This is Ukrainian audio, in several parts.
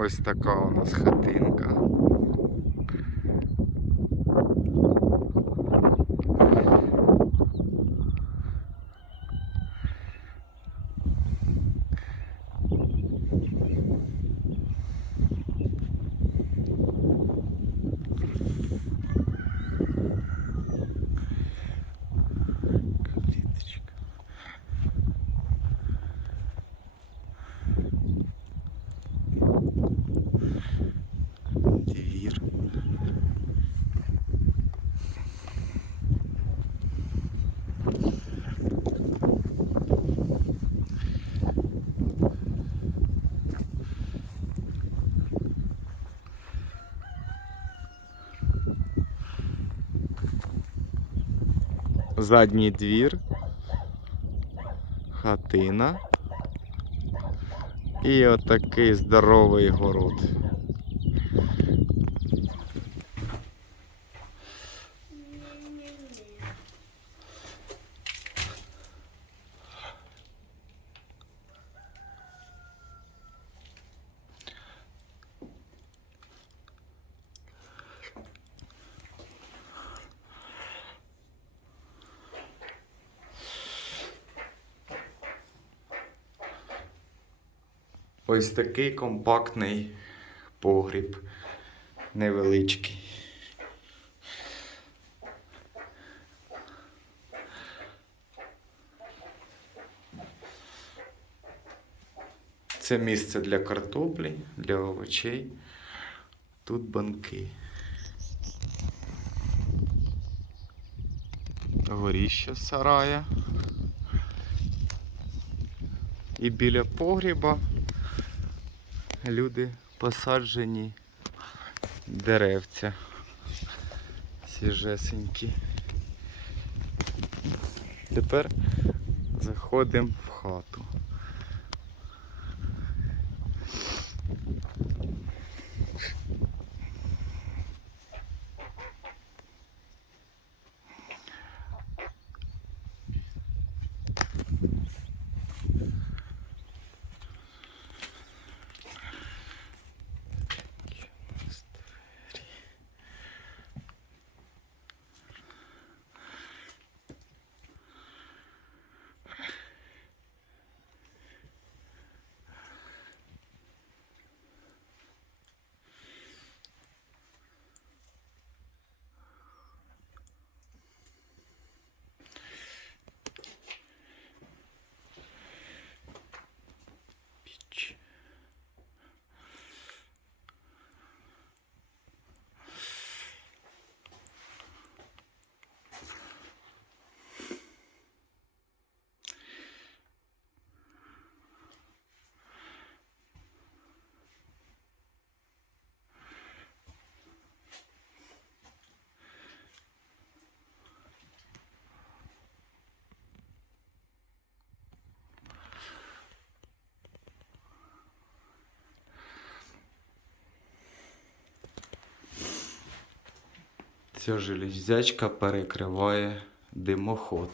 Ось така у нас хатинка. Кліточка. Двір. Задній двір, хатина і отакий здоровий город. Ось такий компактний погріб, невеличкий. Це місце для картоплі, для овочей. Тут банки. Горіще сарая. І біля погріба люди посаджені деревця свіжесенькі. Тепер заходимо в хату. Ця железячка перекриває димоход.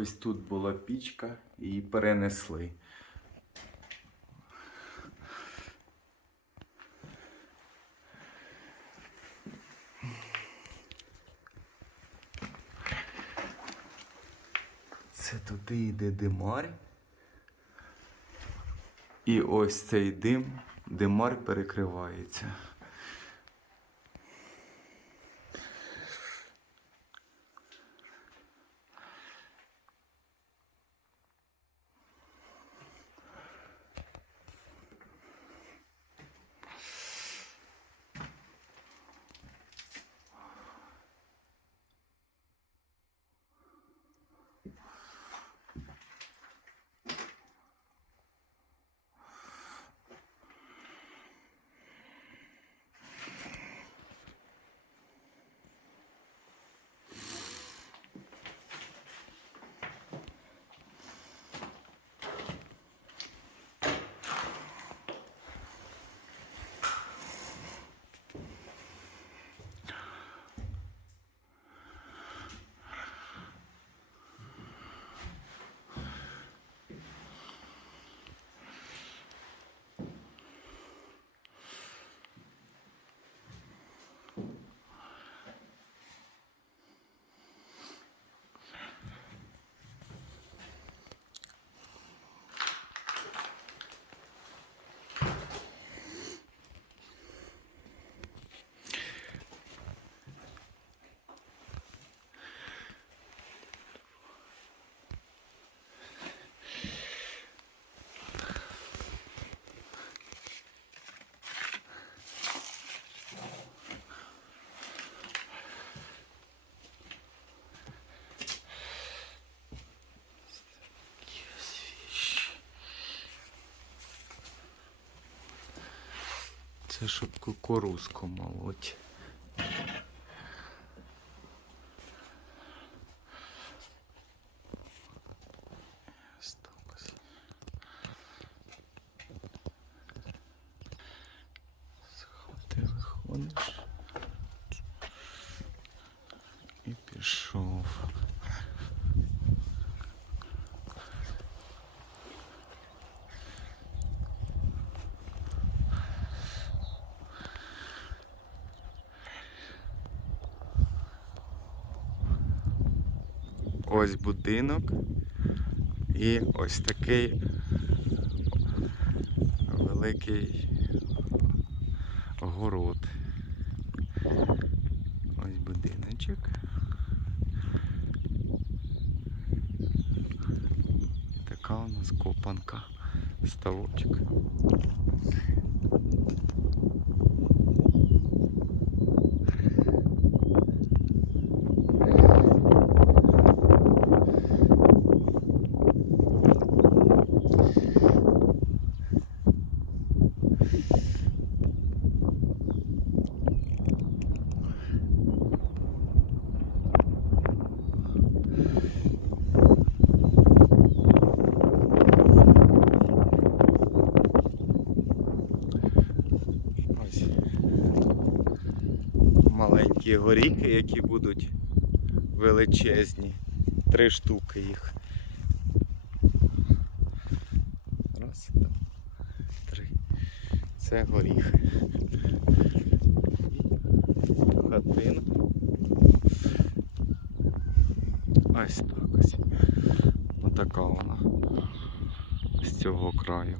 Ось тут була пічка, її перенесли. Це туди йде димар. І ось цей димар перекривається. Це щоб кукурузку молоть. Ти виходиш і пішов. Ось будинок і ось такий великий город. Ось будиночок. Така у нас копанка, ставочок. Маленькі горіхи, які будуть величезні. 3 штуки їх. Раз, два, 3. Це горіхи. Хатина. Ось так ось. Отака вона з цього краю.